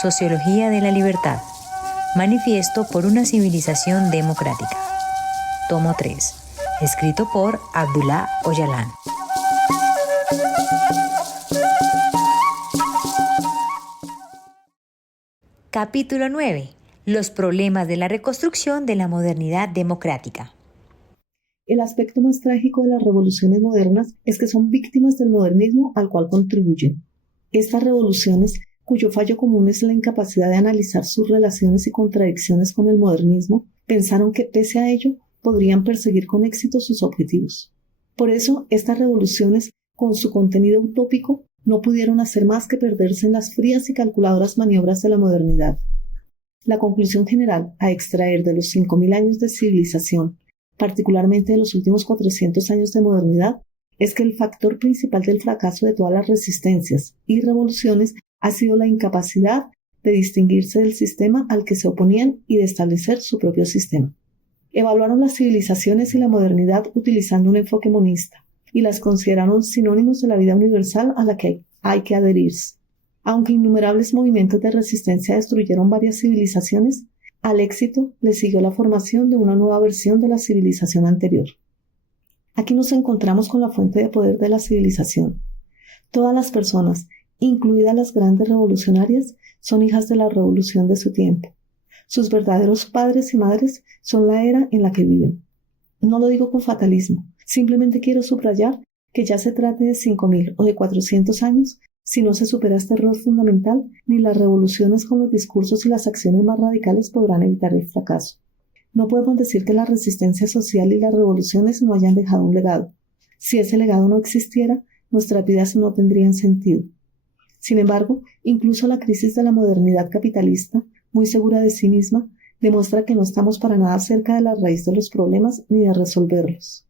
Sociología de la Libertad. Manifiesto por una civilización democrática. Tomo 3. Escrito por Abdullah Öcalan. Capítulo 9. Los problemas de la reconstrucción de la modernidad democrática. El aspecto más trágico de las revoluciones modernas es que son víctimas del modernismo al cual contribuyen. Estas revoluciones, cuyo fallo común es la incapacidad de analizar sus relaciones y contradicciones con el modernismo, pensaron que pese a ello podrían perseguir con éxito sus objetivos. Por eso, estas revoluciones, con su contenido utópico, no pudieron hacer más que perderse en las frías y calculadoras maniobras de la modernidad. La conclusión general a extraer de los 5.000 años de civilización, particularmente de los últimos 400 años de modernidad, es que el factor principal del fracaso de todas las resistencias y revoluciones ha sido la incapacidad de distinguirse del sistema al que se oponían y de establecer su propio sistema. Evaluaron las civilizaciones y la modernidad utilizando un enfoque monista y las consideraron sinónimos de la vida universal a la que hay que adherirse. Aunque innumerables movimientos de resistencia destruyeron varias civilizaciones, al éxito le siguió la formación de una nueva versión de la civilización anterior. Aquí nos encontramos con la fuente de poder de la civilización. Todas las personas, incluidas las grandes revolucionarias, son hijas de la revolución de su tiempo. Sus verdaderos padres y madres son la era en la que viven. No lo digo con fatalismo, simplemente quiero subrayar que ya se trate de 5.000 o de 400 años, si no se supera este error fundamental, ni las revoluciones con los discursos y las acciones más radicales podrán evitar el fracaso. No podemos decir que la resistencia social y las revoluciones no hayan dejado un legado. Si ese legado no existiera, nuestras vidas no tendrían sentido. Sin embargo, incluso la crisis de la modernidad capitalista, muy segura de sí misma, demuestra que no estamos para nada cerca de la raíz de los problemas ni de resolverlos.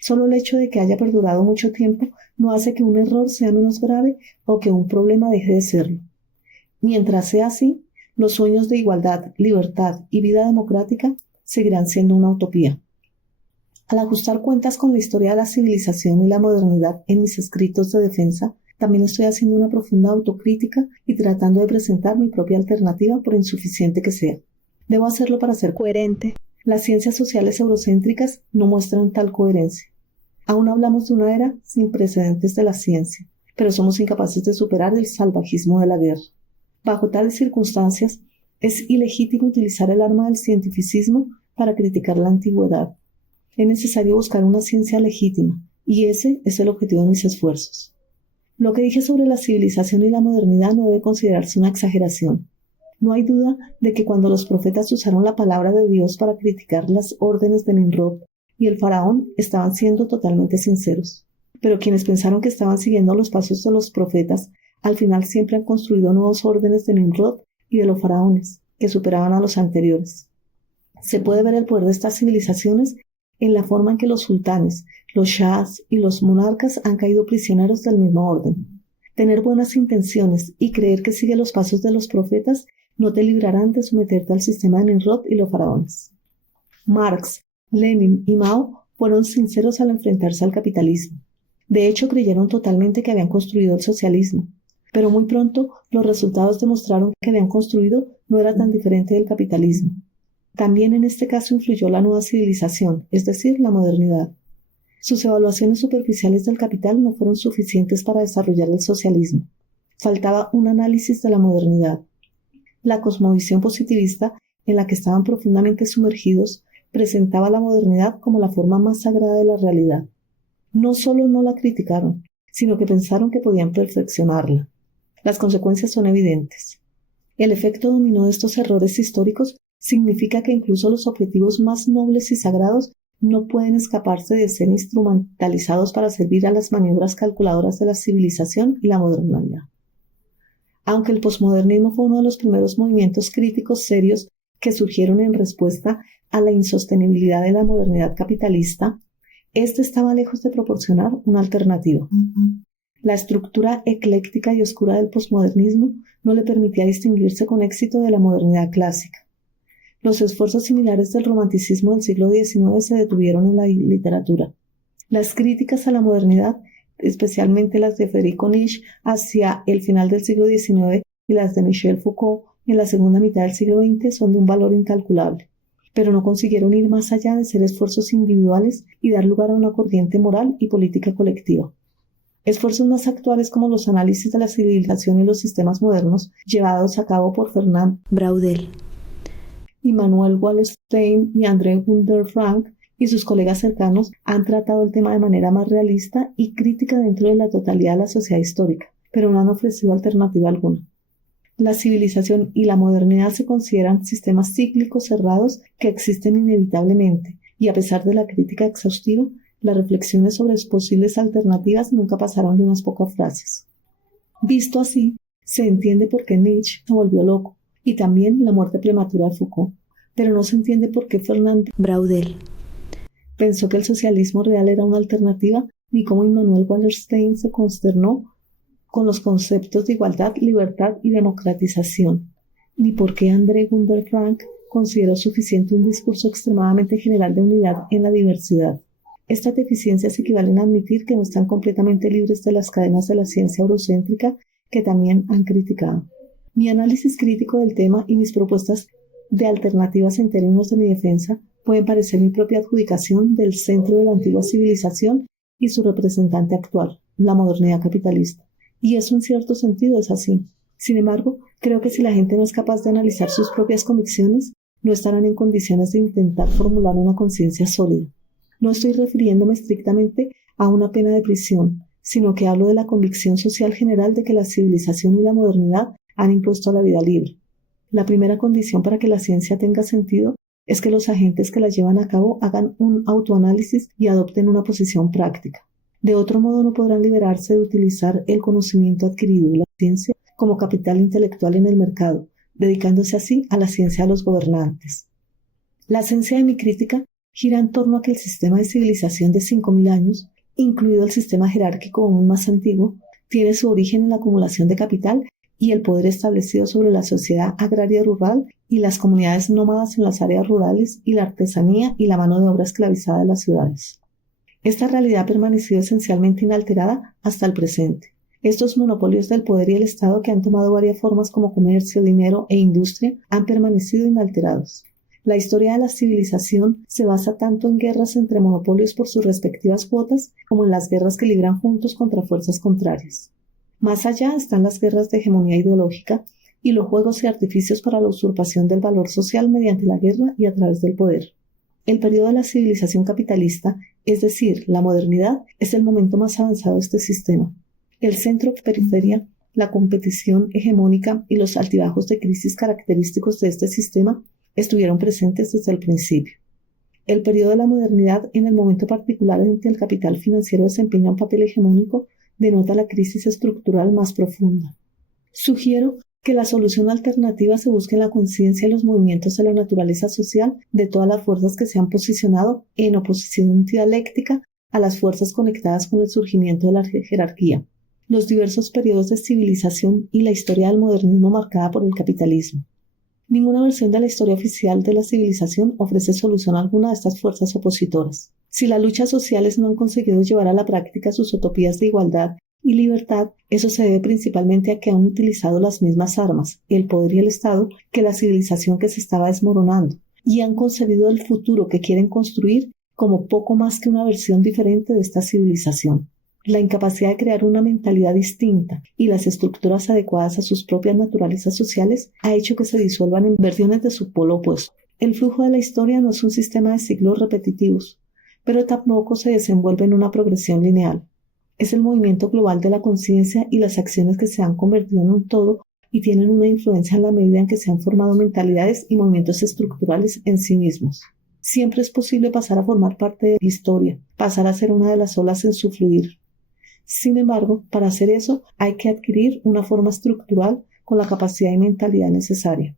Solo el hecho de que haya perdurado mucho tiempo no hace que un error sea menos grave o que un problema deje de serlo. Mientras sea así, los sueños de igualdad, libertad y vida democrática seguirán siendo una utopía. Al ajustar cuentas con la historia de la civilización y la modernidad en mis escritos de defensa, también estoy haciendo una profunda autocrítica y tratando de presentar mi propia alternativa por insuficiente que sea. Debo hacerlo para ser coherente. Las ciencias sociales eurocéntricas no muestran tal coherencia. Aún hablamos de una era sin precedentes de la ciencia, pero somos incapaces de superar el salvajismo de la guerra. Bajo tales circunstancias, es ilegítimo utilizar el arma del cientificismo para criticar la antigüedad. Es necesario buscar una ciencia legítima, y ese es el objetivo de mis esfuerzos. Lo que dije sobre la civilización y la modernidad no debe considerarse una exageración. No hay duda de que cuando los profetas usaron la palabra de Dios para criticar las órdenes de Nimrod y el faraón, estaban siendo totalmente sinceros. Pero quienes pensaron que estaban siguiendo los pasos de los profetas, al final siempre han construido nuevos órdenes de Nimrod y de los faraones, que superaban a los anteriores. Se puede ver el poder de estas civilizaciones en la forma en que los sultanes, los shahs y los monarcas han caído prisioneros del mismo orden. Tener buenas intenciones y creer que sigue los pasos de los profetas no te librarán de someterte al sistema de Nimrod y los faraones. Marx, Lenin y Mao fueron sinceros al enfrentarse al capitalismo. De hecho, creyeron totalmente que habían construido el socialismo, pero muy pronto los resultados demostraron que habían construido no era tan diferente del capitalismo. También en este caso influyó la nueva civilización, es decir, la modernidad. Sus evaluaciones superficiales del capital no fueron suficientes para desarrollar el socialismo. Faltaba un análisis de la modernidad. La cosmovisión positivista, en la que estaban profundamente sumergidos, presentaba la modernidad como la forma más sagrada de la realidad. No solo no la criticaron, sino que pensaron que podían perfeccionarla. Las consecuencias son evidentes. El efecto dominó de estos errores históricos significa que incluso los objetivos más nobles y sagrados no pueden escaparse de ser instrumentalizados para servir a las maniobras calculadoras de la civilización y la modernidad. Aunque el posmodernismo fue uno de los primeros movimientos críticos serios que surgieron en respuesta a la insostenibilidad de la modernidad capitalista, este estaba lejos de proporcionar una alternativa. La estructura ecléctica y oscura del posmodernismo no le permitía distinguirse con éxito de la modernidad clásica. Los esfuerzos similares del romanticismo del siglo XIX se detuvieron en la literatura. Las críticas a la modernidad, especialmente las de Federico Nietzsche hacia el final del siglo XIX y las de Michel Foucault en la segunda mitad del siglo XX son de un valor incalculable, pero no consiguieron ir más allá de ser esfuerzos individuales y dar lugar a una corriente moral y política colectiva. Esfuerzos más actuales como los análisis de la civilización y los sistemas modernos llevados a cabo por Fernand Braudel, Immanuel Wallerstein y André Gunder Frank y sus colegas cercanos han tratado el tema de manera más realista y crítica dentro de la totalidad de la sociedad histórica, pero no han ofrecido alternativa alguna. La civilización y la modernidad se consideran sistemas cíclicos cerrados que existen inevitablemente, y a pesar de la crítica exhaustiva, las reflexiones sobre posibles alternativas nunca pasaron de unas pocas frases. Visto así, se entiende por qué Nietzsche se volvió loco, y también la muerte prematura de Foucault, pero no se entiende por qué Fernand Braudel pensó que el socialismo real era una alternativa, ni cómo Immanuel Wallerstein se consternó con los conceptos de igualdad, libertad y democratización, ni por qué André Gunder Frank consideró suficiente un discurso extremadamente general de unidad en la diversidad. Estas deficiencias equivalen a admitir que no están completamente libres de las cadenas de la ciencia eurocéntrica que también han criticado. Mi análisis crítico del tema y mis propuestas de alternativas en términos de mi defensa pueden parecer mi propia adjudicación del centro de la antigua civilización y su representante actual, la modernidad capitalista. Y eso en cierto sentido es así. Sin embargo, creo que si la gente no es capaz de analizar sus propias convicciones, no estarán en condiciones de intentar formular una conciencia sólida. No estoy refiriéndome estrictamente a una pena de prisión, sino que hablo de la convicción social general de que la civilización y la modernidad han impuesto la vida libre. La primera condición para que la ciencia tenga sentido es que los agentes que la llevan a cabo hagan un autoanálisis y adopten una posición práctica. De otro modo no podrán liberarse de utilizar el conocimiento adquirido, la ciencia, como capital intelectual en el mercado, dedicándose así a la ciencia de los gobernantes. La esencia de mi crítica gira en torno a que el sistema de civilización de 5.000 años, incluido el sistema jerárquico aún más antiguo, tiene su origen en la acumulación de capital y el poder establecido sobre la sociedad agraria rural y las comunidades nómadas en las áreas rurales y la artesanía y la mano de obra esclavizada de las ciudades. Esta realidad ha permanecido esencialmente inalterada hasta el presente. Estos monopolios del poder y el Estado, que han tomado varias formas como comercio, dinero e industria, han permanecido inalterados. La historia de la civilización se basa tanto en guerras entre monopolios por sus respectivas cuotas como en las guerras que libran juntos contra fuerzas contrarias. Más allá están las guerras de hegemonía ideológica y los juegos y artificios para la usurpación del valor social mediante la guerra y a través del poder. El periodo de la civilización capitalista, es decir, la modernidad, es el momento más avanzado de este sistema. El centro-periferia, la competición hegemónica y los altibajos de crisis característicos de este sistema estuvieron presentes desde el principio. El periodo de la modernidad, en el momento particular en que el capital financiero desempeña un papel hegemónico, denota la crisis estructural más profunda. Sugiero que la solución alternativa se busque en la conciencia y los movimientos de la naturaleza social de todas las fuerzas que se han posicionado en oposición dialéctica a las fuerzas conectadas con el surgimiento de la jerarquía, los diversos periodos de civilización y la historia del modernismo marcada por el capitalismo. Ninguna versión de la historia oficial de la civilización ofrece solución alguna a estas fuerzas opositoras. Si las luchas sociales no han conseguido llevar a la práctica sus utopías de igualdad y libertad, eso se debe principalmente a que han utilizado las mismas armas, el poder y el Estado, que la civilización que se estaba desmoronando, y han concebido el futuro que quieren construir como poco más que una versión diferente de esta civilización. La incapacidad de crear una mentalidad distinta y las estructuras adecuadas a sus propias naturalezas sociales ha hecho que se disuelvan en versiones de su polo opuesto. El flujo de la historia no es un sistema de ciclos repetitivos, pero tampoco se desenvuelve en una progresión lineal. Es el movimiento global de la conciencia y las acciones que se han convertido en un todo y tienen una influencia en la medida en que se han formado mentalidades y movimientos estructurales en sí mismos. Siempre es posible pasar a formar parte de la historia, pasar a ser una de las olas en su fluir. Sin embargo, para hacer eso hay que adquirir una forma estructural con la capacidad y mentalidad necesaria.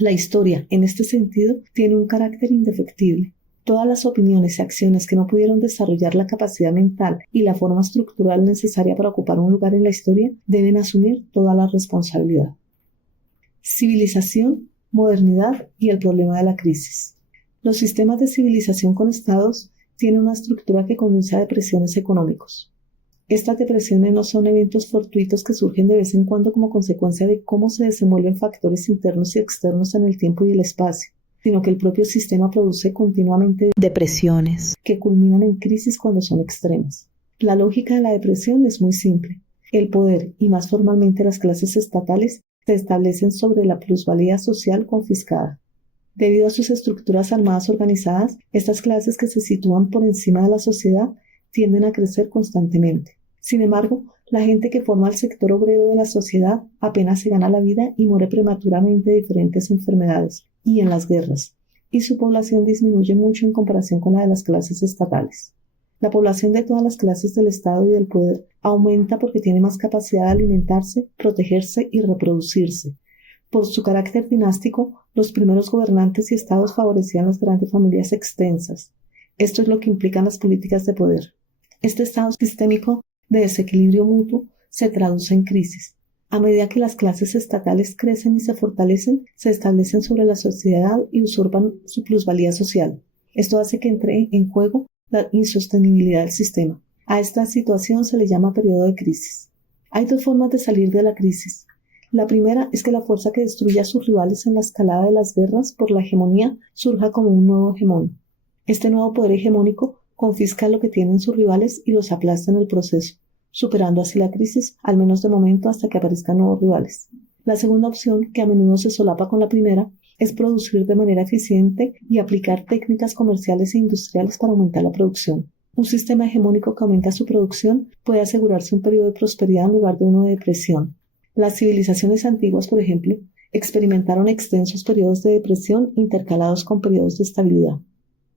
La historia, en este sentido, tiene un carácter indefectible. Todas las opiniones y acciones que no pudieron desarrollar la capacidad mental y la forma estructural necesaria para ocupar un lugar en la historia deben asumir toda la responsabilidad. Civilización, modernidad y el problema de la crisis. Los sistemas de civilización con estados tienen una estructura que conduce a depresiones económicos. Estas depresiones no son eventos fortuitos que surgen de vez en cuando como consecuencia de cómo se desenvuelven factores internos y externos en el tiempo y el espacio, sino que el propio sistema produce continuamente depresiones que culminan en crisis cuando son extremas. La lógica de la depresión es muy simple. El poder, y más formalmente las clases estatales, se establecen sobre la plusvalía social confiscada. Debido a sus estructuras armadas organizadas, estas clases que se sitúan por encima de la sociedad tienden a crecer constantemente. Sin embargo, la gente que forma el sector obrero de la sociedad apenas se gana la vida y muere prematuramente de diferentes enfermedades y en las guerras, y su población disminuye mucho en comparación con la de las clases estatales. La población de todas las clases del Estado y del poder aumenta porque tiene más capacidad de alimentarse, protegerse y reproducirse. Por su carácter dinástico, los primeros gobernantes y estados favorecían las grandes familias extensas. Esto es lo que implican las políticas de poder. Este estado sistémico de desequilibrio mutuo se traduce en crisis. A medida que las clases estatales crecen y se fortalecen, se establecen sobre la sociedad y usurpan su plusvalía social. Esto hace que entre en juego la insostenibilidad del sistema. A esta situación se le llama periodo de crisis. Hay dos formas de salir de la crisis. La primera es que la fuerza que destruye a sus rivales en la escalada de las guerras por la hegemonía surja como un nuevo hegemón. Este nuevo poder hegemónico confisca lo que tienen sus rivales y los aplasta en el proceso, superando así la crisis, al menos de momento hasta que aparezcan nuevos rivales. La segunda opción, que a menudo se solapa con la primera, es producir de manera eficiente y aplicar técnicas comerciales e industriales para aumentar la producción. Un sistema hegemónico que aumenta su producción puede asegurarse un periodo de prosperidad en lugar de uno de depresión. Las civilizaciones antiguas, por ejemplo, experimentaron extensos periodos de depresión intercalados con periodos de estabilidad.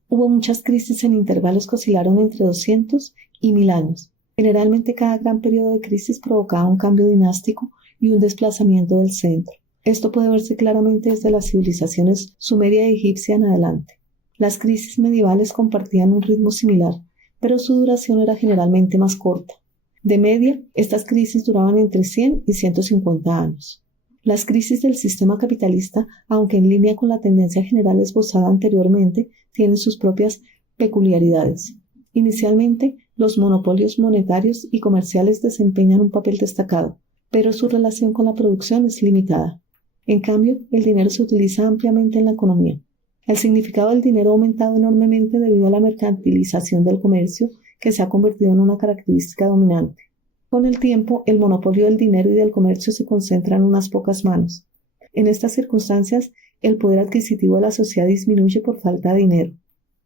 Hubo muchas crisis en intervalos que oscilaron entre 200 y 1000 años. Generalmente cada gran periodo de crisis provocaba un cambio dinástico y un desplazamiento del centro. Esto puede verse claramente desde las civilizaciones sumeria y egipcia en adelante. Las crisis medievales compartían un ritmo similar, pero su duración era generalmente más corta. De media, estas crisis duraban entre 100 y 150 años. Las crisis del sistema capitalista, aunque en línea con la tendencia general esbozada anteriormente, tienen sus propias peculiaridades. Inicialmente, los monopolios monetarios y comerciales desempeñan un papel destacado, pero su relación con la producción es limitada. En cambio, el dinero se utiliza ampliamente en la economía. El significado del dinero ha aumentado enormemente debido a la mercantilización del comercio, que se ha convertido en una característica dominante. Con el tiempo, el monopolio del dinero y del comercio se concentra en unas pocas manos. En estas circunstancias, el poder adquisitivo de la sociedad disminuye por falta de dinero.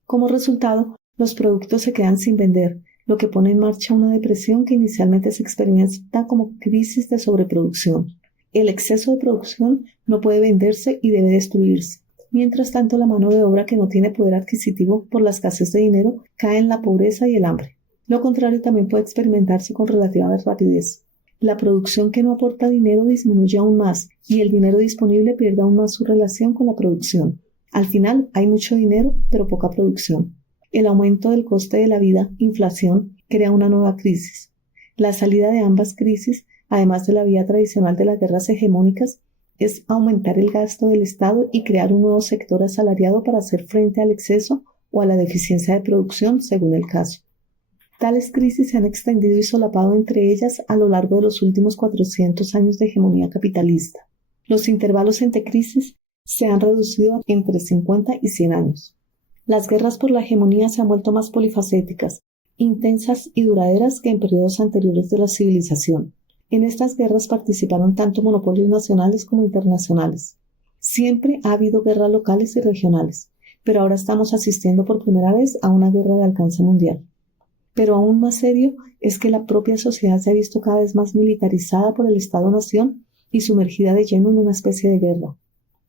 Como resultado, los productos se quedan sin vender, lo que pone en marcha una depresión que inicialmente se experimenta como crisis de sobreproducción. El exceso de producción no puede venderse y debe destruirse. Mientras tanto, la mano de obra que no tiene poder adquisitivo por la escasez de dinero cae en la pobreza y el hambre. Lo contrario también puede experimentarse con relativa rapidez. La producción que no aporta dinero disminuye aún más y el dinero disponible pierde aún más su relación con la producción. Al final hay mucho dinero, pero poca producción. El aumento del coste de la vida, inflación, crea una nueva crisis. La salida de ambas crisis, además de la vía tradicional de las guerras hegemónicas, es aumentar el gasto del Estado y crear un nuevo sector asalariado para hacer frente al exceso o a la deficiencia de producción, según el caso. Tales crisis se han extendido y solapado entre ellas a lo largo de los últimos 400 años de hegemonía capitalista. Los intervalos entre crisis se han reducido entre 50 y 100 años. Las guerras por la hegemonía se han vuelto más polifacéticas, intensas y duraderas que en periodos anteriores de la civilización. En estas guerras participaron tanto monopolios nacionales como internacionales. Siempre ha habido guerras locales y regionales, pero ahora estamos asistiendo por primera vez a una guerra de alcance mundial. Pero aún más serio es que la propia sociedad se ha visto cada vez más militarizada por el Estado-nación y sumergida de lleno en una especie de guerra.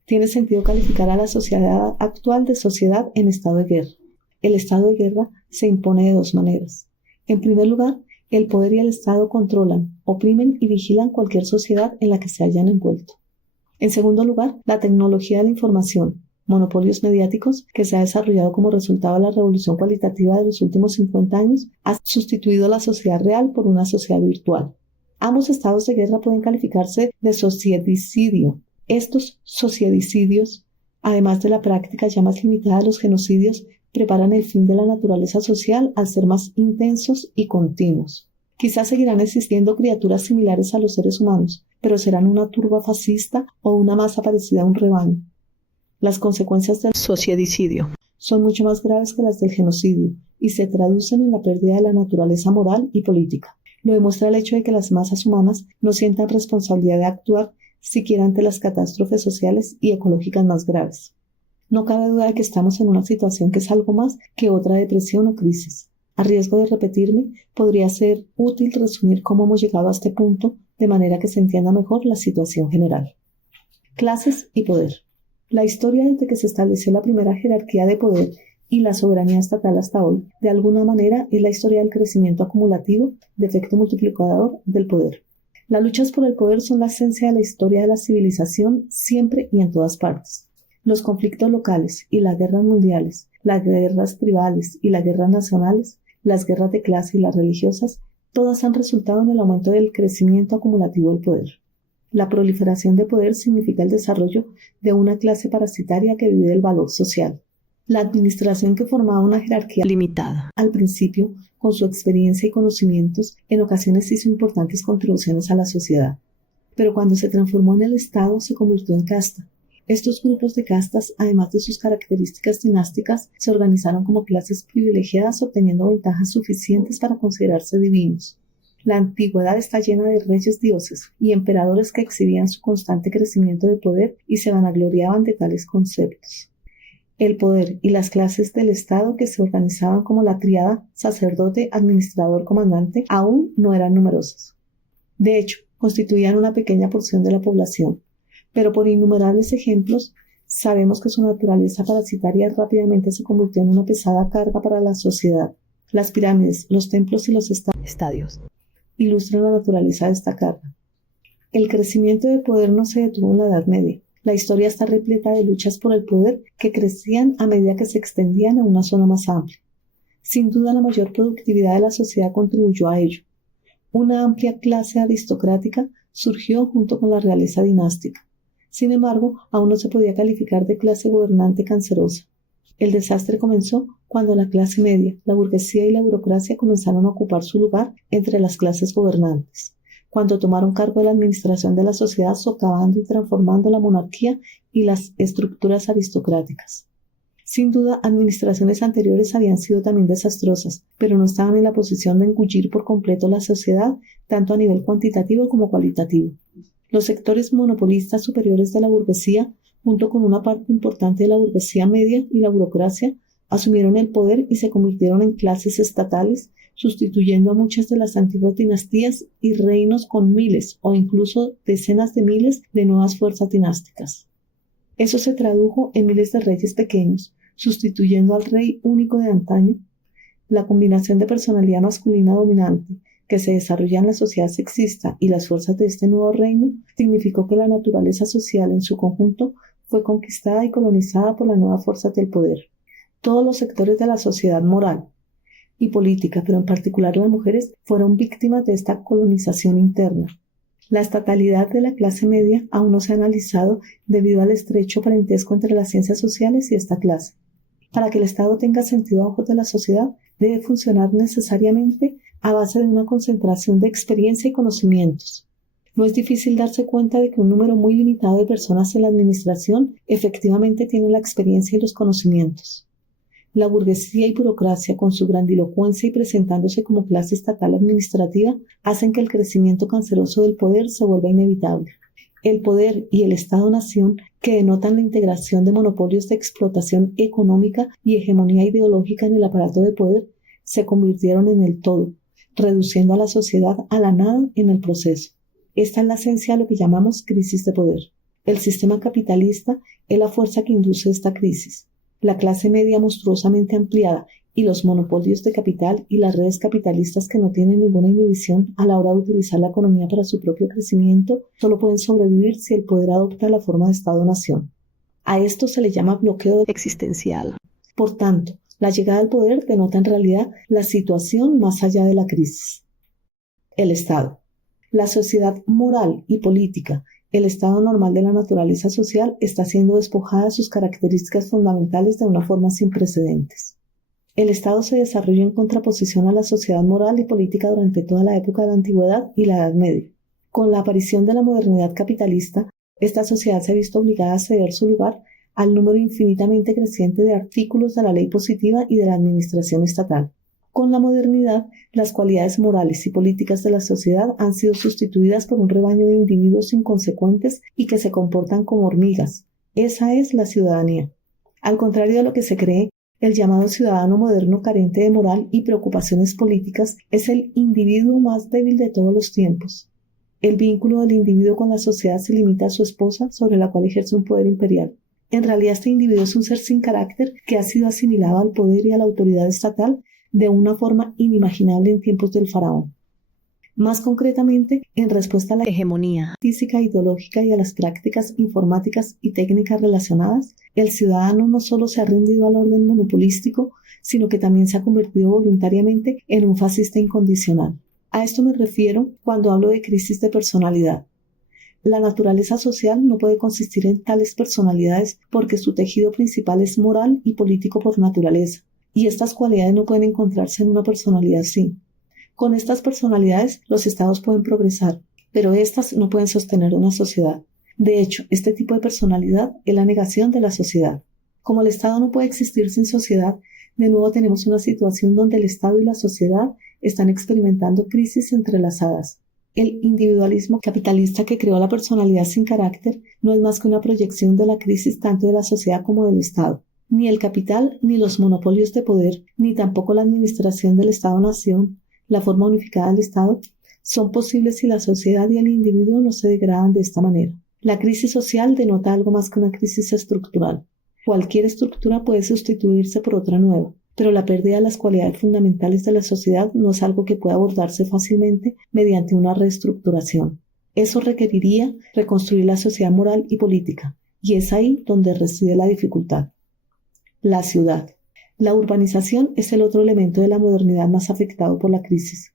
Tiene sentido calificar a la sociedad actual de sociedad en estado de guerra. El estado de guerra se impone de dos maneras. En primer lugar, el poder y el Estado controlan, oprimen y vigilan cualquier sociedad en la que se hayan envuelto. En segundo lugar, la tecnología de la información, monopolios mediáticos que se ha desarrollado como resultado de la revolución cualitativa de los últimos 50 años, ha sustituido la sociedad real por una sociedad virtual. Ambos estados de guerra pueden calificarse de sociedicidio. Estos sociedicidios, además de la práctica ya más limitada de los genocidios, preparan el fin de la naturaleza social al ser más intensos y continuos. Quizás seguirán existiendo criaturas similares a los seres humanos, pero serán una turba fascista o una masa parecida a un rebaño. Las consecuencias del sociedicidio son mucho más graves que las del genocidio y se traducen en la pérdida de la naturaleza moral y política. Lo demuestra el hecho de que las masas humanas no sientan responsabilidad de actuar siquiera ante las catástrofes sociales y ecológicas más graves. No cabe duda de que estamos en una situación que es algo más que otra depresión o crisis. A riesgo de repetirme, podría ser útil resumir cómo hemos llegado a este punto de manera que se entienda mejor la situación general. Clases y poder. La historia desde que se estableció la primera jerarquía de poder y la soberanía estatal hasta hoy, de alguna manera, es la historia del crecimiento acumulativo, de efecto multiplicador del poder. Las luchas por el poder son la esencia de la historia de la civilización siempre y en todas partes. Los conflictos locales y las guerras mundiales, las guerras tribales y las guerras nacionales, las guerras de clase y las religiosas, todas han resultado en el aumento del crecimiento acumulativo del poder. La proliferación de poder significa el desarrollo de una clase parasitaria que vive del valor social. La administración, que formaba una jerarquía limitada al principio, con su experiencia y conocimientos, en ocasiones hizo importantes contribuciones a la sociedad. Pero cuando se transformó en el Estado, se convirtió en casta. Estos grupos de castas, además de sus características dinásticas, se organizaron como clases privilegiadas, obteniendo ventajas suficientes para considerarse divinos. La antigüedad está llena de reyes dioses y emperadores que exhibían su constante crecimiento de poder y se vanagloriaban de tales conceptos. El poder y las clases del Estado, que se organizaban como la tríada sacerdote, administrador, comandante, aún no eran numerosos. De hecho, constituían una pequeña porción de la población, pero por innumerables ejemplos sabemos que su naturaleza parasitaria rápidamente se convirtió en una pesada carga para la sociedad. Las pirámides, los templos y los estadios ilustran la naturaleza de esta carga. El crecimiento de poder no se detuvo en la Edad Media. La historia está repleta de luchas por el poder que crecían a medida que se extendían a una zona más amplia. Sin duda, la mayor productividad de la sociedad contribuyó a ello. Una amplia clase aristocrática surgió junto con la realeza dinástica. Sin embargo, aún no se podía calificar de clase gobernante cancerosa. El desastre comenzó cuando la clase media, la burguesía y la burocracia comenzaron a ocupar su lugar entre las clases gobernantes, cuando tomaron cargo de la administración de la sociedad, socavando y transformando la monarquía y las estructuras aristocráticas. Sin duda, administraciones anteriores habían sido también desastrosas, pero no estaban en la posición de engullir por completo la sociedad, tanto a nivel cuantitativo como cualitativo. Los sectores monopolistas superiores de la burguesía, junto con una parte importante de la burguesía media y la burocracia, asumieron el poder y se convirtieron en clases estatales, sustituyendo a muchas de las antiguas dinastías y reinos con miles o incluso decenas de miles de nuevas fuerzas dinásticas. Eso se tradujo en miles de reyes pequeños, sustituyendo al rey único de antaño. La combinación de personalidad masculina dominante que se desarrolla en la sociedad sexista y las fuerzas de este nuevo reino significó que la naturaleza social en su conjunto fue conquistada y colonizada por las nuevas fuerzas del poder. Todos los sectores de la sociedad moral y política, pero en particular las mujeres, fueron víctimas de esta colonización interna. La estatalidad de la clase media aún no se ha analizado debido al estrecho parentesco entre las ciencias sociales y esta clase. Para que el Estado tenga sentido a ojos de la sociedad, debe funcionar necesariamente a base de una concentración de experiencia y conocimientos. No es difícil darse cuenta de que un número muy limitado de personas en la administración efectivamente tiene la experiencia y los conocimientos. La burguesía y burocracia, con su grandilocuencia y presentándose como clase estatal administrativa, hacen que el crecimiento canceroso del poder se vuelva inevitable. El poder y el Estado-nación, que denotan la integración de monopolios de explotación económica y hegemonía ideológica en el aparato de poder, se convirtieron en el todo, reduciendo a la sociedad a la nada en el proceso. Esta es la esencia de lo que llamamos crisis de poder. El sistema capitalista es la fuerza que induce esta crisis. La clase media monstruosamente ampliada y los monopolios de capital y las redes capitalistas que no tienen ninguna inhibición a la hora de utilizar la economía para su propio crecimiento solo pueden sobrevivir si el poder adopta la forma de Estado-nación. A esto se le llama bloqueo existencial. Por tanto, la llegada al poder denota en realidad la situación más allá de la crisis. El Estado. La sociedad moral y política, el estado normal de la naturaleza social, está siendo despojada de sus características fundamentales de una forma sin precedentes. El Estado se desarrolló en contraposición a la sociedad moral y política durante toda la época de la Antigüedad y la Edad Media. Con la aparición de la modernidad capitalista, esta sociedad se ha visto obligada a ceder su lugar al número infinitamente creciente de artículos de la ley positiva y de la administración estatal. Con la modernidad, las cualidades morales y políticas de la sociedad han sido sustituidas por un rebaño de individuos inconsecuentes y que se comportan como hormigas. Esa es la ciudadanía. Al contrario de lo que se cree, el llamado ciudadano moderno carente de moral y preocupaciones políticas es el individuo más débil de todos los tiempos. El vínculo del individuo con la sociedad se limita a su esposa, sobre la cual ejerce un poder imperial. En realidad, este individuo es un ser sin carácter que ha sido asimilado al poder y a la autoridad estatal de una forma inimaginable en tiempos del faraón. Más concretamente, en respuesta a la hegemonía física, ideológica y a las prácticas informáticas y técnicas relacionadas, el ciudadano no solo se ha rendido al orden monopolístico, sino que también se ha convertido voluntariamente en un fascista incondicional. A esto me refiero cuando hablo de crisis de personalidad. La naturaleza social no puede consistir en tales personalidades porque su tejido principal es moral y político por naturaleza, y estas cualidades no pueden encontrarse en una personalidad así. Con estas personalidades los estados pueden progresar, pero estas no pueden sostener una sociedad. De hecho, este tipo de personalidad es la negación de la sociedad. Como el Estado no puede existir sin sociedad, de nuevo tenemos una situación donde el Estado y la sociedad están experimentando crisis entrelazadas. El individualismo capitalista que creó la personalidad sin carácter no es más que una proyección de la crisis tanto de la sociedad como del Estado. Ni el capital, ni los monopolios de poder, ni tampoco la administración del Estado-nación, la forma unificada del Estado, son posibles si la sociedad y el individuo no se degradan de esta manera. La crisis social denota algo más que una crisis estructural. Cualquier estructura puede sustituirse por otra nueva, pero la pérdida de las cualidades fundamentales de la sociedad no es algo que pueda abordarse fácilmente mediante una reestructuración. Eso requeriría reconstruir la sociedad moral y política, y es ahí donde reside la dificultad. La ciudad. La urbanización es el otro elemento de la modernidad más afectado por la crisis.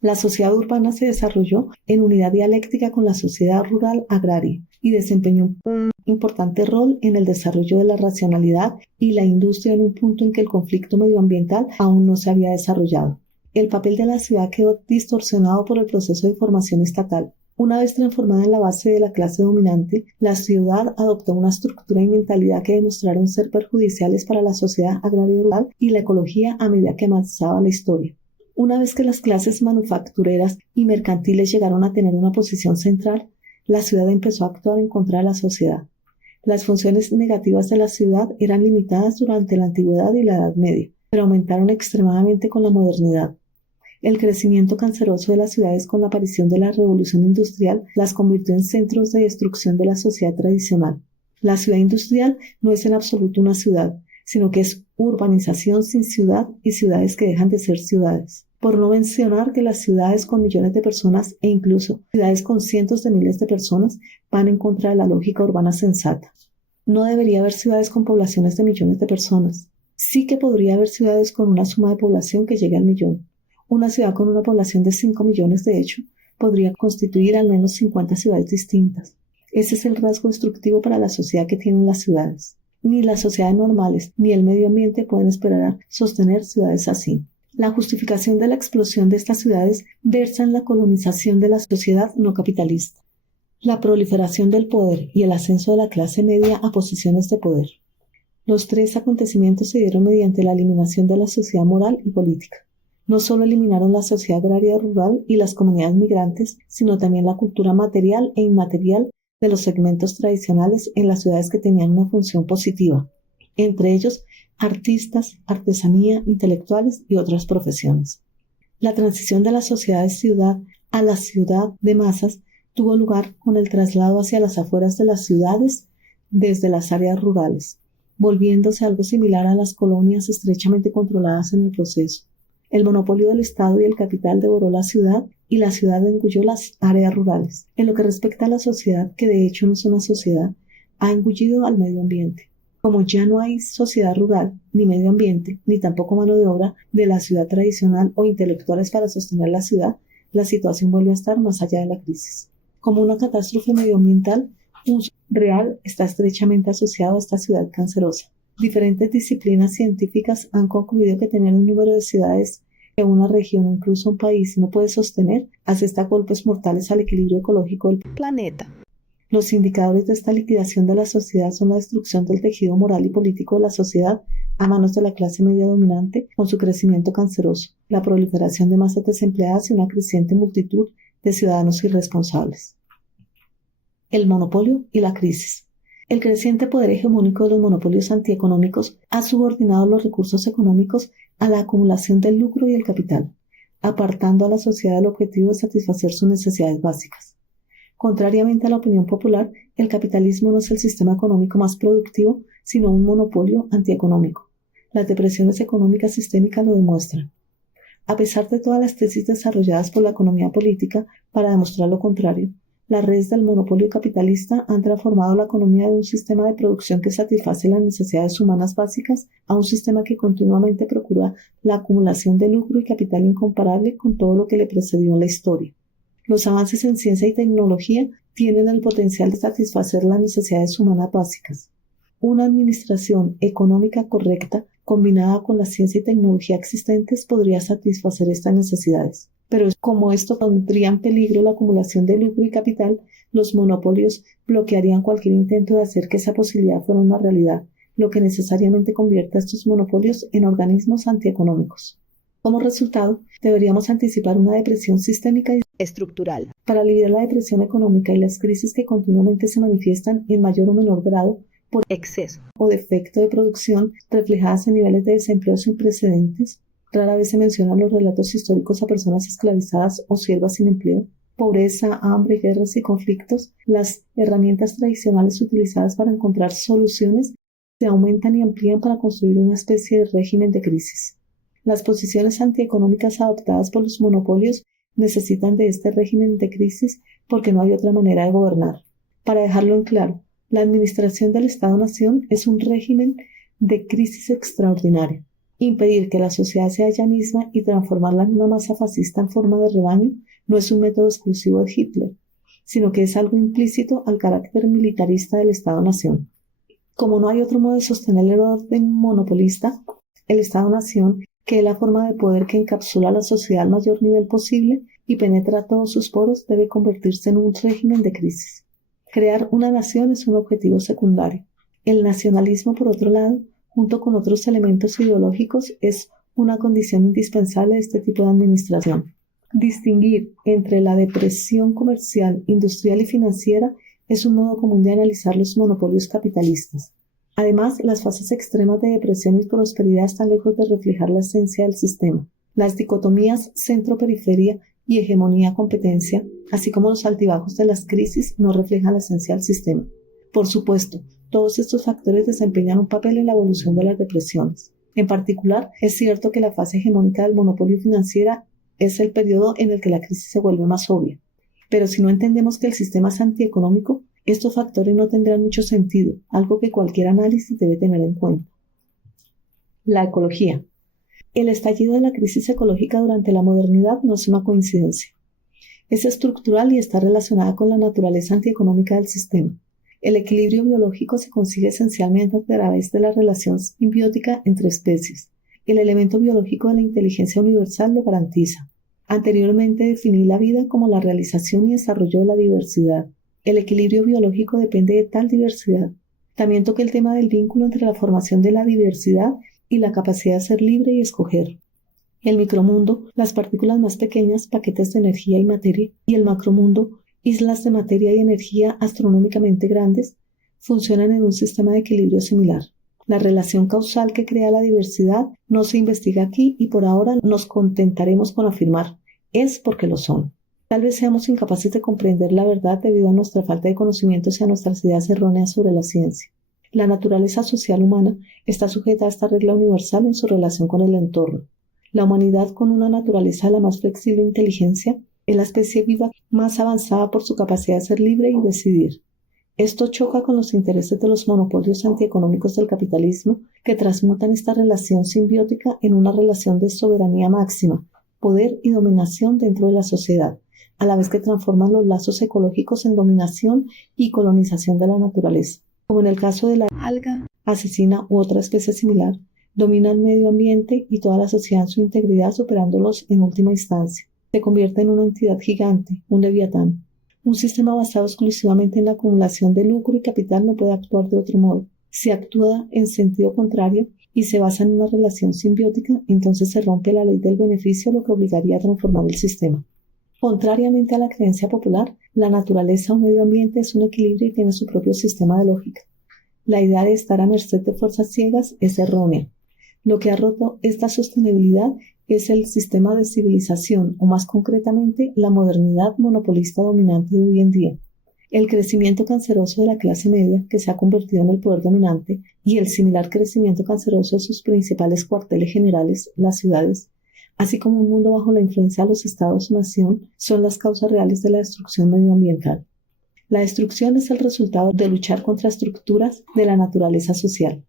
La sociedad urbana se desarrolló en unidad dialéctica con la sociedad rural agraria y desempeñó un importante rol en el desarrollo de la racionalidad y la industria en un punto en que el conflicto medioambiental aún no se había desarrollado. El papel de la ciudad quedó distorsionado por el proceso de formación estatal. Una vez transformada en la base de la clase dominante, la ciudad adoptó una estructura y mentalidad que demostraron ser perjudiciales para la sociedad agraria y rural y la ecología a medida que avanzaba la historia. Una vez que las clases manufactureras y mercantiles llegaron a tener una posición central, la ciudad empezó a actuar en contra de la sociedad. Las funciones negativas de la ciudad eran limitadas durante la Antigüedad y la Edad Media, pero aumentaron extremadamente con la modernidad. El crecimiento canceroso de las ciudades con la aparición de la revolución industrial las convirtió en centros de destrucción de la sociedad tradicional. La ciudad industrial no es en absoluto una ciudad, sino que es urbanización sin ciudad y ciudades que dejan de ser ciudades. Por no mencionar que las ciudades con millones de personas e incluso ciudades con cientos de miles de personas van en contra de la lógica urbana sensata. No debería haber ciudades con poblaciones de millones de personas. Sí que podría haber ciudades con una suma de población que llegue al millón. Una ciudad con una población de 5 millones, de hecho, podría constituir al menos 50 ciudades distintas. Ese es el rasgo destructivo para la sociedad que tienen las ciudades. Ni las sociedades normales ni el medio ambiente pueden esperar a sostener ciudades así. La justificación de la explosión de estas ciudades versa en la colonización de la sociedad no capitalista, la proliferación del poder y el ascenso de la clase media a posiciones de poder. Los tres acontecimientos se dieron mediante la eliminación de la sociedad moral y política. No solo eliminaron la sociedad agraria rural y las comunidades migrantes, sino también la cultura material e inmaterial de los segmentos tradicionales en las ciudades que tenían una función positiva, entre ellos artistas, artesanía, intelectuales y otras profesiones. La transición de la sociedad de ciudad a la ciudad de masas tuvo lugar con el traslado hacia las afueras de las ciudades desde las áreas rurales, volviéndose algo similar a las colonias estrechamente controladas en el proceso. El monopolio del Estado y el capital devoró la ciudad y la ciudad engulló las áreas rurales. En lo que respecta a la sociedad, que de hecho no es una sociedad, ha engullido al medio ambiente. Como ya no hay sociedad rural, ni medio ambiente, ni tampoco mano de obra de la ciudad tradicional o intelectuales para sostener la ciudad, la situación vuelve a estar más allá de la crisis. Como una catástrofe medioambiental, un real está estrechamente asociado a esta ciudad cancerosa. Diferentes disciplinas científicas han concluido que tener un número de ciudades que una región o incluso un país no puede sostener asesta golpes mortales al equilibrio ecológico del planeta. Los indicadores de esta liquidación de la sociedad son la destrucción del tejido moral y político de la sociedad a manos de la clase media dominante con su crecimiento canceroso, la proliferación de masas desempleadas y una creciente multitud de ciudadanos irresponsables. El monopolio y la crisis. El creciente poder hegemónico de los monopolios antieconómicos ha subordinado los recursos económicos a la acumulación del lucro y el capital, apartando a la sociedad del objetivo de satisfacer sus necesidades básicas. Contrariamente a la opinión popular, el capitalismo no es el sistema económico más productivo, sino un monopolio antieconómico. Las depresiones económicas sistémicas lo demuestran. A pesar de todas las tesis desarrolladas por la economía política para demostrar lo contrario, las redes del monopolio capitalista han transformado la economía de un sistema de producción que satisface las necesidades humanas básicas a un sistema que continuamente procura la acumulación de lucro y capital incomparable con todo lo que le precedió en la historia. Los avances en ciencia y tecnología tienen el potencial de satisfacer las necesidades humanas básicas. Una administración económica correcta, combinada con la ciencia y tecnología existentes, podría satisfacer estas necesidades. Pero como esto pondría en peligro la acumulación de lucro y capital, los monopolios bloquearían cualquier intento de hacer que esa posibilidad fuera una realidad, lo que necesariamente convierte a estos monopolios en organismos antieconómicos. Como resultado, deberíamos anticipar una depresión sistémica y estructural. Para aliviar la depresión económica y las crisis que continuamente se manifiestan en mayor o menor grado por exceso o defecto de producción reflejadas en niveles de desempleo sin precedentes, rara vez se mencionan los relatos históricos a personas esclavizadas o siervas sin empleo, pobreza, hambre, guerras y conflictos. Las herramientas tradicionales utilizadas para encontrar soluciones se aumentan y amplían para construir una especie de régimen de crisis. Las posiciones antieconómicas adoptadas por los monopolios necesitan de este régimen de crisis porque no hay otra manera de gobernar. Para dejarlo en claro, la administración del Estado-Nación es un régimen de crisis extraordinario. Impedir que la sociedad sea ella misma y transformarla en una masa fascista en forma de rebaño no es un método exclusivo de Hitler, sino que es algo implícito al carácter militarista del Estado-Nación. Como no hay otro modo de sostener el orden monopolista, el Estado-Nación, que es la forma de poder que encapsula a la sociedad al mayor nivel posible y penetra todos sus poros, debe convertirse en un régimen de crisis. Crear una nación es un objetivo secundario. El nacionalismo, por otro lado, junto con otros elementos ideológicos, es una condición indispensable de este tipo de administración. Distinguir entre la depresión comercial, industrial y financiera es un modo común de analizar los monopolios capitalistas. Además, las fases extremas de depresión y prosperidad están lejos de reflejar la esencia del sistema. Las dicotomías centro-periferia y hegemonía-competencia, así como los altibajos de las crisis, no reflejan la esencia del sistema. Por supuesto, todos estos factores desempeñan un papel en la evolución de las depresiones. En particular, es cierto que la fase hegemónica del monopolio financiero es el periodo en el que la crisis se vuelve más obvia. Pero si no entendemos que el sistema es antieconómico, estos factores no tendrán mucho sentido, algo que cualquier análisis debe tener en cuenta. La ecología. El estallido de la crisis ecológica durante la modernidad no es una coincidencia. Es estructural y está relacionada con la naturaleza antieconómica del sistema. El equilibrio biológico se consigue esencialmente a través de la relación simbiótica entre especies. El elemento biológico de la inteligencia universal lo garantiza. Anteriormente definí la vida como la realización y desarrollo de la diversidad. El equilibrio biológico depende de tal diversidad. También toqué el tema del vínculo entre la formación de la diversidad y la capacidad de ser libre y escoger. El micromundo, las partículas más pequeñas, paquetes de energía y materia, y el macromundo, islas de materia y energía astronómicamente grandes, funcionan en un sistema de equilibrio similar. La relación causal que crea la diversidad no se investiga aquí y por ahora nos contentaremos con afirmar, es porque lo son. Tal vez seamos incapaces de comprender la verdad debido a nuestra falta de conocimientos y a nuestras ideas erróneas sobre la ciencia. La naturaleza social humana está sujeta a esta regla universal en su relación con el entorno. La humanidad, con una naturaleza de la más flexible inteligencia, es la especie viva más avanzada por su capacidad de ser libre y decidir. Esto choca con los intereses de los monopolios antieconómicos del capitalismo, que transmutan esta relación simbiótica en una relación de soberanía máxima, poder y dominación dentro de la sociedad, a la vez que transforman los lazos ecológicos en dominación y colonización de la naturaleza. Como en el caso de la alga asesina u otra especie similar, domina el medio ambiente y toda la sociedad en su integridad, superándolos en última instancia. Se convierte en una entidad gigante, un leviatán. Un sistema basado exclusivamente en la acumulación de lucro y capital no puede actuar de otro modo. Si actúa en sentido contrario y se basa en una relación simbiótica, entonces se rompe la ley del beneficio, lo que obligaría a transformar el sistema. Contrariamente a la creencia popular, la naturaleza o medio ambiente es un equilibrio y tiene su propio sistema de lógica. La idea de estar a merced de fuerzas ciegas es errónea. Lo que ha roto esta sostenibilidad es el sistema de civilización, o más concretamente, la modernidad monopolista dominante de hoy en día. El crecimiento canceroso de la clase media, que se ha convertido en el poder dominante, y el similar crecimiento canceroso de sus principales cuarteles generales, las ciudades, así como un mundo bajo la influencia de los estados-nación, son las causas reales de la destrucción medioambiental. La destrucción es el resultado de luchar contra estructuras de la naturaleza social,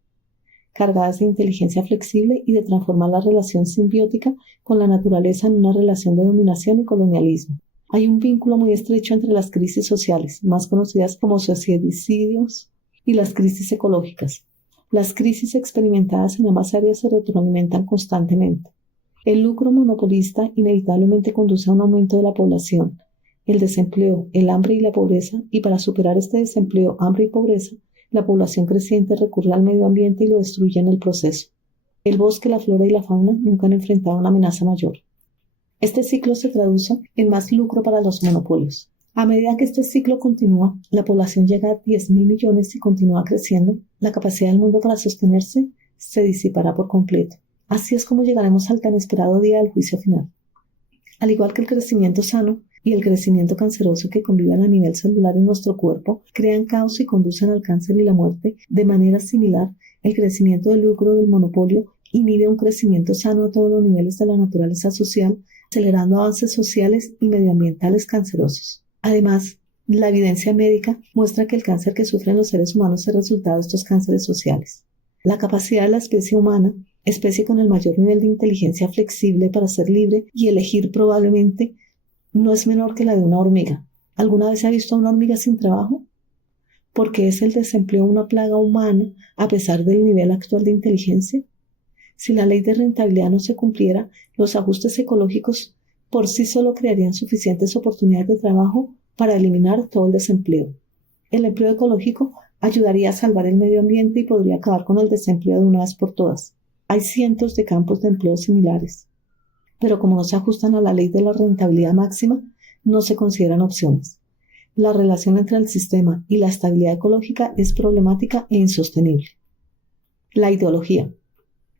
cargadas de inteligencia flexible y de transformar la relación simbiótica con la naturaleza en una relación de dominación y colonialismo. Hay un vínculo muy estrecho entre las crisis sociales, más conocidas como sociedicidios, y las crisis ecológicas. Las crisis experimentadas en ambas áreas se retroalimentan constantemente. El lucro monopolista inevitablemente conduce a un aumento de la población, el desempleo, el hambre y la pobreza, y para superar este desempleo, hambre y pobreza, la población creciente recurre al medio ambiente y lo destruye en el proceso. El bosque, la flora y la fauna nunca han enfrentado una amenaza mayor. Este ciclo se traduce en más lucro para los monopolios. A medida que este ciclo continúa, la población llega a 10.000 millones y continúa creciendo, la capacidad del mundo para sostenerse se disipará por completo. Así es como llegaremos al tan esperado día del juicio final. Al igual que el crecimiento sano y el crecimiento canceroso que conviven a nivel celular en nuestro cuerpo, crean caos y conducen al cáncer y la muerte, de manera similar, el crecimiento del lucro del monopolio inhibe un crecimiento sano a todos los niveles de la naturaleza social, acelerando avances sociales y medioambientales cancerosos. Además, la evidencia médica muestra que el cáncer que sufren los seres humanos es el resultado de estos cánceres sociales. La capacidad de la especie humana, especie con el mayor nivel de inteligencia flexible para ser libre y elegir probablemente, no es menor que la de una hormiga. ¿Alguna vez se ha visto a una hormiga sin trabajo? ¿Por qué es el desempleo una plaga humana a pesar del nivel actual de inteligencia? Si la ley de rentabilidad no se cumpliera, los ajustes ecológicos por sí solo crearían suficientes oportunidades de trabajo para eliminar todo el desempleo. El empleo ecológico ayudaría a salvar el medio ambiente y podría acabar con el desempleo de una vez por todas. Hay cientos de campos de empleo similares, pero como no se ajustan a la ley de la rentabilidad máxima, no se consideran opciones. La relación entre el sistema y la estabilidad ecológica es problemática e insostenible. La ideología.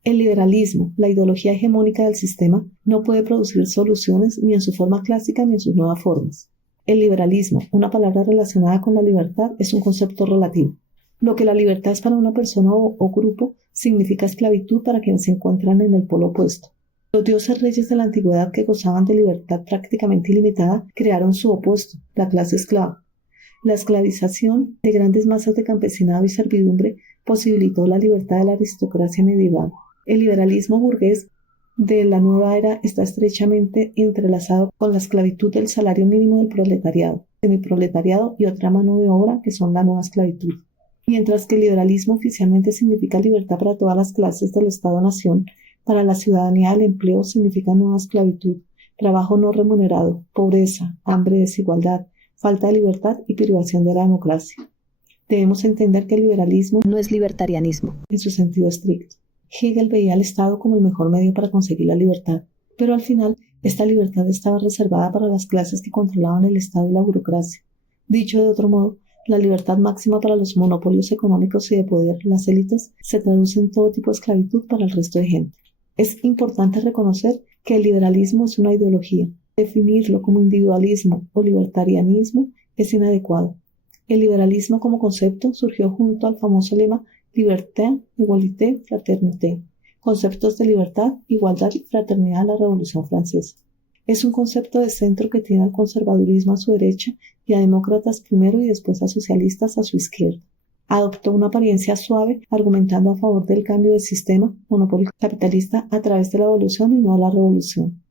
El liberalismo, la ideología hegemónica del sistema, no puede producir soluciones ni en su forma clásica ni en sus nuevas formas. El liberalismo, una palabra relacionada con la libertad, es un concepto relativo. Lo que la libertad es para una persona o grupo, significa esclavitud para quienes se encuentran en el polo opuesto. Los dioses reyes de la antigüedad, que gozaban de libertad prácticamente ilimitada, crearon su opuesto, la clase esclava. La esclavización de grandes masas de campesinado y servidumbre posibilitó la libertad de la aristocracia medieval. El liberalismo burgués de la nueva era está estrechamente entrelazado con la esclavitud del salario mínimo del proletariado, semiproletariado y otra mano de obra que son la nueva esclavitud. Mientras que el liberalismo oficialmente significa libertad para todas las clases del Estado-nación, para la ciudadanía el empleo significa nueva esclavitud, trabajo no remunerado, pobreza, hambre, desigualdad, falta de libertad y privación de la democracia. Debemos entender que el liberalismo no es libertarianismo en su sentido estricto. Hegel veía al Estado como el mejor medio para conseguir la libertad, pero al final esta libertad estaba reservada para las clases que controlaban el Estado y la burocracia. Dicho de otro modo, la libertad máxima para los monopolios económicos y de poder, las élites, se traduce en todo tipo de esclavitud para el resto de gente. Es importante reconocer que el liberalismo es una ideología. Definirlo como individualismo o libertarianismo es inadecuado. El liberalismo como concepto surgió junto al famoso lema Liberté, Égalité, Fraternité, conceptos de libertad, igualdad y fraternidad de la Revolución Francesa. Es un concepto de centro que tiene al conservadurismo a su derecha y a demócratas primero y después a socialistas a su izquierda. Adoptó una apariencia suave, argumentando a favor del cambio de sistema monopólico capitalista a través de la evolución y no de la revolución.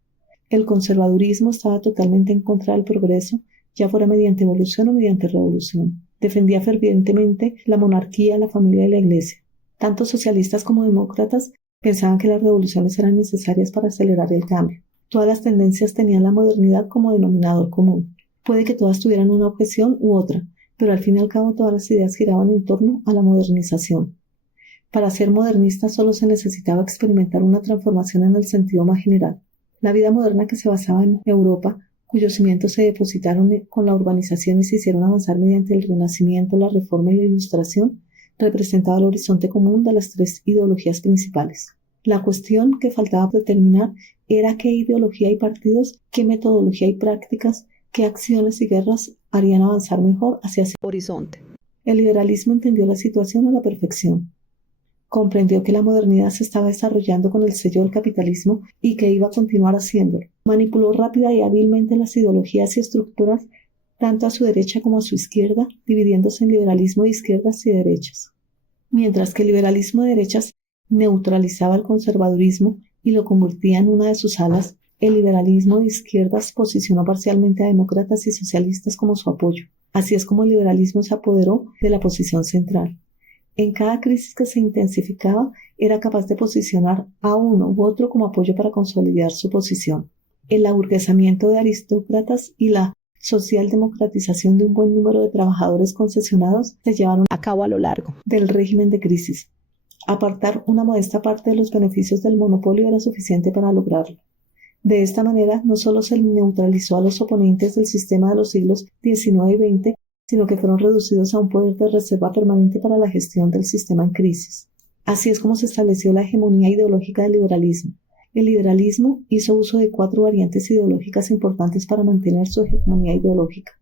El conservadurismo estaba totalmente en contra del progreso, ya fuera mediante evolución o mediante revolución. Defendía fervientemente la monarquía, la familia y la iglesia. Tanto socialistas como demócratas pensaban que las revoluciones eran necesarias para acelerar el cambio. Todas las tendencias tenían la modernidad como denominador común. Puede que todas tuvieran una objeción u otra, pero al fin y al cabo todas las ideas giraban en torno a la modernización. Para ser modernista solo se necesitaba experimentar una transformación en el sentido más general. La vida moderna que se basaba en Europa, cuyos cimientos se depositaron con la urbanización y se hicieron avanzar mediante el Renacimiento, la Reforma y la Ilustración, representaba el horizonte común de las tres ideologías principales. La cuestión que faltaba determinar era qué ideología y partidos, qué metodología y prácticas, qué acciones y guerras harían avanzar mejor hacia ese horizonte. El liberalismo entendió la situación a la perfección. Comprendió que la modernidad se estaba desarrollando con el sello del capitalismo y que iba a continuar haciéndolo. Manipuló rápida y hábilmente las ideologías y estructuras tanto a su derecha como a su izquierda, dividiéndose en liberalismo de izquierdas y derechas. Mientras que el liberalismo de derechas neutralizaba el conservadurismo y lo convertía en una de sus alas, el liberalismo de izquierdas posicionó parcialmente a demócratas y socialistas como su apoyo. Así es como el liberalismo se apoderó de la posición central. En cada crisis que se intensificaba, era capaz de posicionar a uno u otro como apoyo para consolidar su posición. El aburguesamiento de aristócratas y la socialdemocratización de un buen número de trabajadores concesionados se llevaron a cabo a lo largo del régimen de crisis. Apartar una modesta parte de los beneficios del monopolio era suficiente para lograrlo. De esta manera, no solo se neutralizó a los oponentes del sistema de los siglos XIX y XX, sino que fueron reducidos a un poder de reserva permanente para la gestión del sistema en crisis. Así es como se estableció la hegemonía ideológica del liberalismo. El liberalismo hizo uso de 4 variantes ideológicas importantes para mantener su hegemonía ideológica.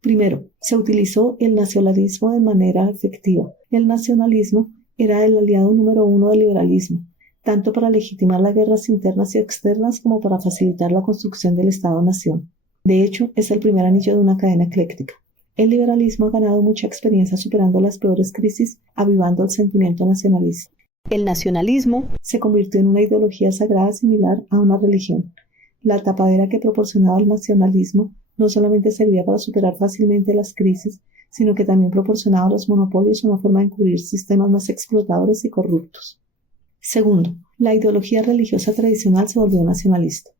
Primero, se utilizó el nacionalismo de manera efectiva. El nacionalismo era el aliado número 1 del liberalismo, tanto para legitimar las guerras internas y externas como para facilitar la construcción del Estado-nación. De hecho, es el primer anillo de una cadena ecléctica. El liberalismo ha ganado mucha experiencia superando las peores crisis, avivando el sentimiento nacionalista. El nacionalismo se convirtió en una ideología sagrada similar a una religión. La tapadera que proporcionaba el nacionalismo no solamente servía para superar fácilmente las crisis, sino que también proporcionaba a los monopolios una forma de encubrir sistemas más explotadores y corruptos. Segundo, la ideología religiosa tradicional se volvió nacionalista.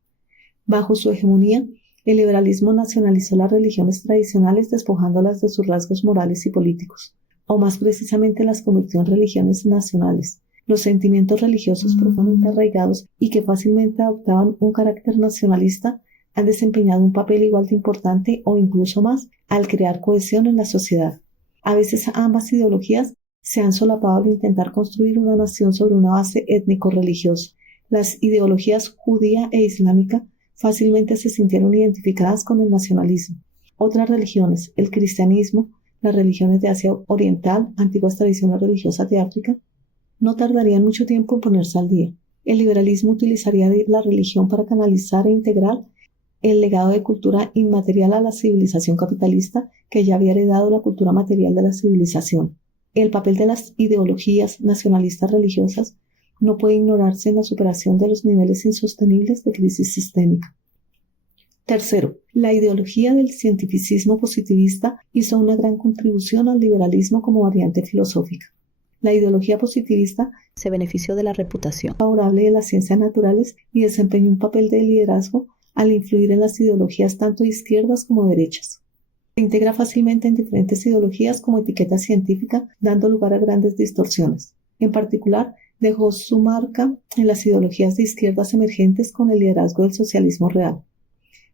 Bajo su hegemonía, el liberalismo nacionalizó las religiones tradicionales despojándolas de sus rasgos morales y políticos, o más precisamente las convirtió en religiones nacionales. Los sentimientos religiosos profundamente arraigados y que fácilmente adoptaban un carácter nacionalista han desempeñado un papel igual de importante o incluso más al crear cohesión en la sociedad. A veces ambas ideologías se han solapado al intentar construir una nación sobre una base étnico-religiosa. Las ideologías judía e islámica fácilmente se sintieron identificadas con el nacionalismo. Otras religiones, el cristianismo, las religiones de Asia Oriental, antiguas tradiciones religiosas de África, no tardarían mucho tiempo en ponerse al día. El liberalismo utilizaría la religión para canalizar e integrar el legado de cultura inmaterial a la civilización capitalista que ya había heredado la cultura material de la civilización. El papel de las ideologías nacionalistas religiosas no puede ignorarse en la superación de los niveles insostenibles de crisis sistémica. Tercero, la ideología del cientificismo positivista hizo una gran contribución al liberalismo como variante filosófica. La ideología positivista se benefició de la reputación favorable de las ciencias naturales y desempeñó un papel de liderazgo al influir en las ideologías tanto de izquierdas como derechas. Se integra fácilmente en diferentes ideologías como etiqueta científica, dando lugar a grandes distorsiones. En particular, dejó su marca en las ideologías de izquierdas emergentes con el liderazgo del socialismo real.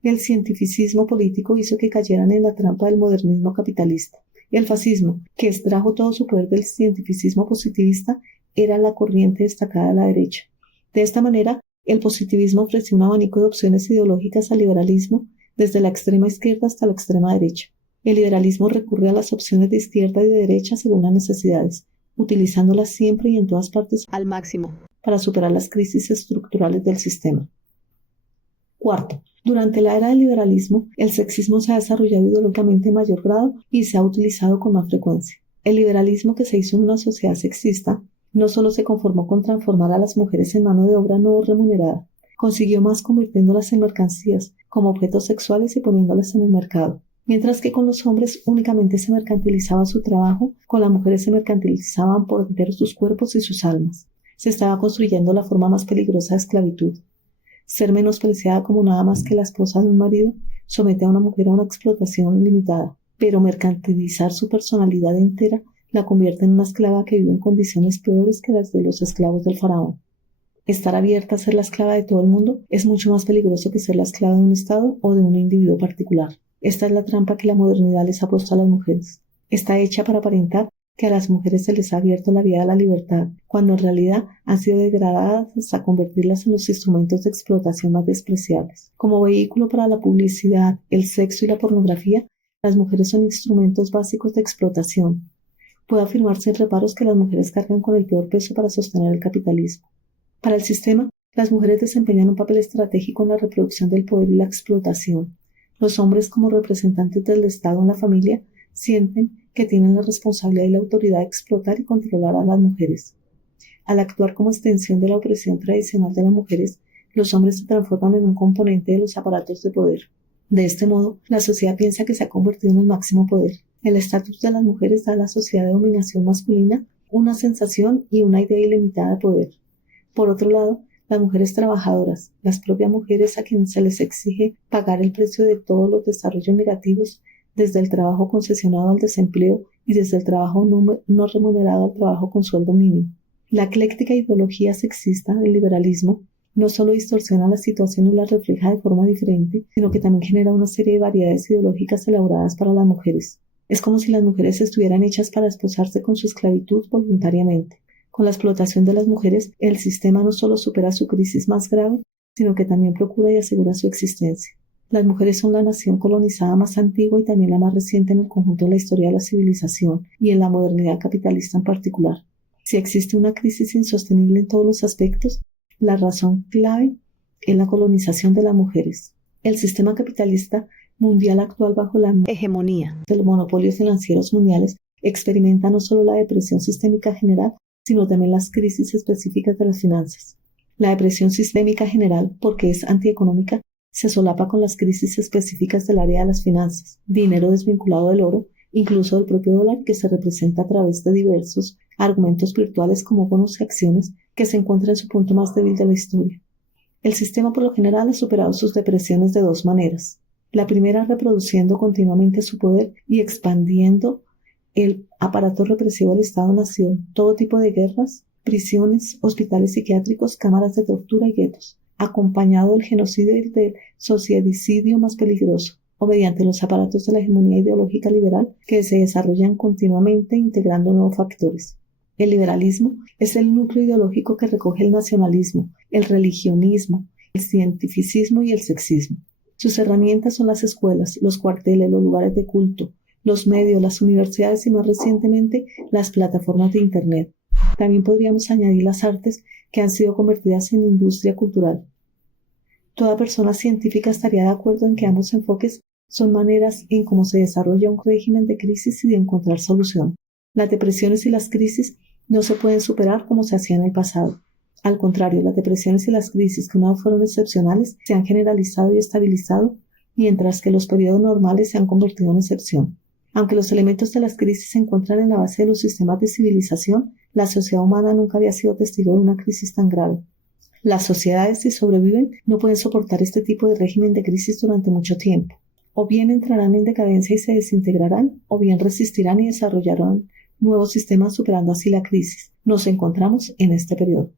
El cientificismo político hizo que cayeran en la trampa del modernismo capitalista. El fascismo, que extrajo todo su poder del cientificismo positivista, era la corriente destacada de la derecha. De esta manera, el positivismo ofreció un abanico de opciones ideológicas al liberalismo, desde la extrema izquierda hasta la extrema derecha. El liberalismo recurre a las opciones de izquierda y de derecha según las necesidades, utilizándolas siempre y en todas partes al máximo para superar las crisis estructurales del sistema. Cuarto, durante la era del liberalismo, el sexismo se ha desarrollado ideológicamente en mayor grado y se ha utilizado con más frecuencia. El liberalismo que se hizo en una sociedad sexista no solo se conformó con transformar a las mujeres en mano de obra no remunerada, consiguió más convirtiéndolas en mercancías, como objetos sexuales y poniéndolas en el mercado. Mientras que con los hombres únicamente se mercantilizaba su trabajo, con las mujeres se mercantilizaban por entero sus cuerpos y sus almas. Se estaba construyendo la forma más peligrosa de esclavitud. Ser menospreciada como nada más que la esposa de un marido somete a una mujer a una explotación limitada, pero mercantilizar su personalidad entera la convierte en una esclava que vive en condiciones peores que las de los esclavos del faraón. Estar abierta a ser la esclava de todo el mundo es mucho más peligroso que ser la esclava de un estado o de un individuo particular. Esta es la trampa que la modernidad les ha puesto a las mujeres. Está hecha para aparentar que a las mujeres se les ha abierto la vía a la libertad, cuando en realidad han sido degradadas hasta convertirlas en los instrumentos de explotación más despreciables. Como vehículo para la publicidad, el sexo y la pornografía, las mujeres son instrumentos básicos de explotación. Puede afirmarse sin reparos que las mujeres cargan con el peor peso para sostener el capitalismo. Para el sistema, las mujeres desempeñan un papel estratégico en la reproducción del poder y la explotación. Los hombres, como representantes del Estado en la familia, sienten que tienen la responsabilidad y la autoridad de explotar y controlar a las mujeres. Al actuar como extensión de la opresión tradicional de las mujeres, los hombres se transforman en un componente de los aparatos de poder. De este modo, la sociedad piensa que se ha convertido en el máximo poder. El estatus de las mujeres da a la sociedad de dominación masculina una sensación y una idea ilimitada de poder. Por otro lado, las mujeres trabajadoras, las propias mujeres a quienes se les exige pagar el precio de todos los desarrollos negativos, desde el trabajo concesionado al desempleo y desde el trabajo no remunerado al trabajo con sueldo mínimo. La ecléctica ideología sexista del liberalismo no solo distorsiona la situación y la refleja de forma diferente, sino que también genera una serie de variedades ideológicas elaboradas para las mujeres. Es como si las mujeres estuvieran hechas para esposarse con su esclavitud voluntariamente. Con la explotación de las mujeres, el sistema no solo supera su crisis más grave, sino que también procura y asegura su existencia. Las mujeres son la nación colonizada más antigua y también la más reciente en el conjunto de la historia de la civilización y en la modernidad capitalista en particular. Si existe una crisis insostenible en todos los aspectos, la razón clave es la colonización de las mujeres. El sistema capitalista mundial actual, bajo la hegemonía de los monopolios financieros mundiales, experimenta no solo la depresión sistémica general, sino también las crisis específicas de las finanzas. La depresión sistémica general, porque es antieconómica, se solapa con las crisis específicas del área de las finanzas, dinero desvinculado del oro, incluso del propio dólar, que se representa a través de diversos argumentos virtuales como bonos y acciones que se encuentran en su punto más débil de la historia. El sistema por lo general ha superado sus depresiones de dos maneras. La primera, reproduciendo continuamente su poder y expandiendo el aparato represivo del Estado-Nación, todo tipo de guerras, prisiones, hospitales psiquiátricos, cámaras de tortura y guetos, acompañado del genocidio y del sociedicidio más peligroso, o mediante los aparatos de la hegemonía ideológica liberal que se desarrollan continuamente integrando nuevos factores. El liberalismo es el núcleo ideológico que recoge el nacionalismo, el religionismo, el cientificismo y el sexismo. Sus herramientas son las escuelas, los cuarteles, los lugares de culto, los medios, las universidades y más recientemente las plataformas de Internet. También podríamos añadir las artes que han sido convertidas en industria cultural. Toda persona científica estaría de acuerdo en que ambos enfoques son maneras en cómo se desarrolla un régimen de crisis y de encontrar solución. Las depresiones y las crisis no se pueden superar como se hacía en el pasado. Al contrario, las depresiones y las crisis que una vez fueron excepcionales se han generalizado y estabilizado, mientras que los periodos normales se han convertido en excepción. Aunque los elementos de las crisis se encuentran en la base de los sistemas de civilización, la sociedad humana nunca había sido testigo de una crisis tan grave. Las sociedades, si sobreviven, no pueden soportar este tipo de régimen de crisis durante mucho tiempo. O bien entrarán en decadencia y se desintegrarán, o bien resistirán y desarrollarán nuevos sistemas superando así la crisis. Nos encontramos en este periodo.